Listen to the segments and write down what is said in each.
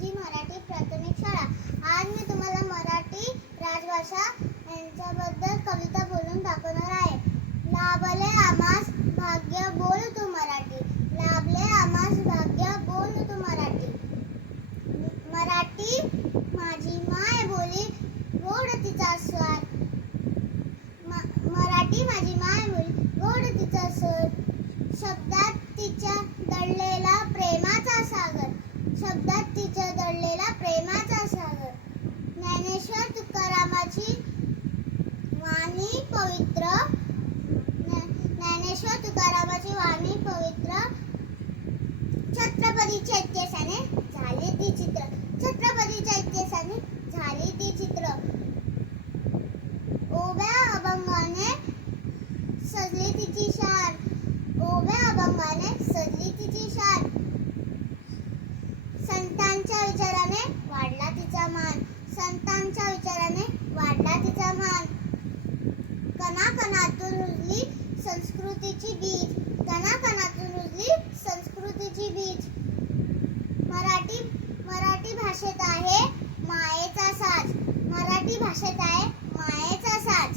जी मराठी प्राथमिक शाळा. आज मी तुम्हाला मराठी राजभाषा यांच्याबद्दल कविता बोलून दाखवणार आहे. लाभले आम्हास भाग्य बोल तू मराठी, लाभले आम्हास भाग्य बोल तू मराठी. मराठी माझी माय बोली, गोड तिचा स्वर. मराठी माझी माय बोली, गोड तिचा स्वर. शब्दात तिच्या दडलेला प्रेमाचा सागर, शब्दात तिच्या दडलेला प्रेमाचा सागर. ज्ञानेश्वर तुकारामाची वाणी पवित्र, ज्ञानेश्वर तुकारामाची वाणी पवित्र. छत्रपतीच्या इतिहासाने झाली ती चित्र, छत्रपतीच्या इतिहासाने झाली ती चित्र. ओव्या अभंगाने सजली तिची शान, ओव्या अभंगाने सजली तिची शान. संतांच्या विचाराने वाढला तिचा मान, संतांच्या विचाराने वाढला तिचा मान. कणाकणातून रुजली संस्कृतीची बीज, कणाकणातून रुजली संस्कृतीची बीज. मराठी भाषेत आहे मायेचा साज, मराठी भाषेत आहे मायेचा साज.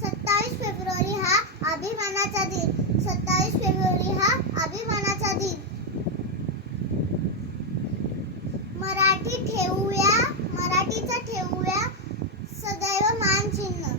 27 फेब्रुवारी हा अभिमानाचा दिन, 27 फेब्रुवारी हा अभिमानाचा दिन. मराठी ठेवूया, मराठीचं ठेवूया सदैव मानचिन्ह,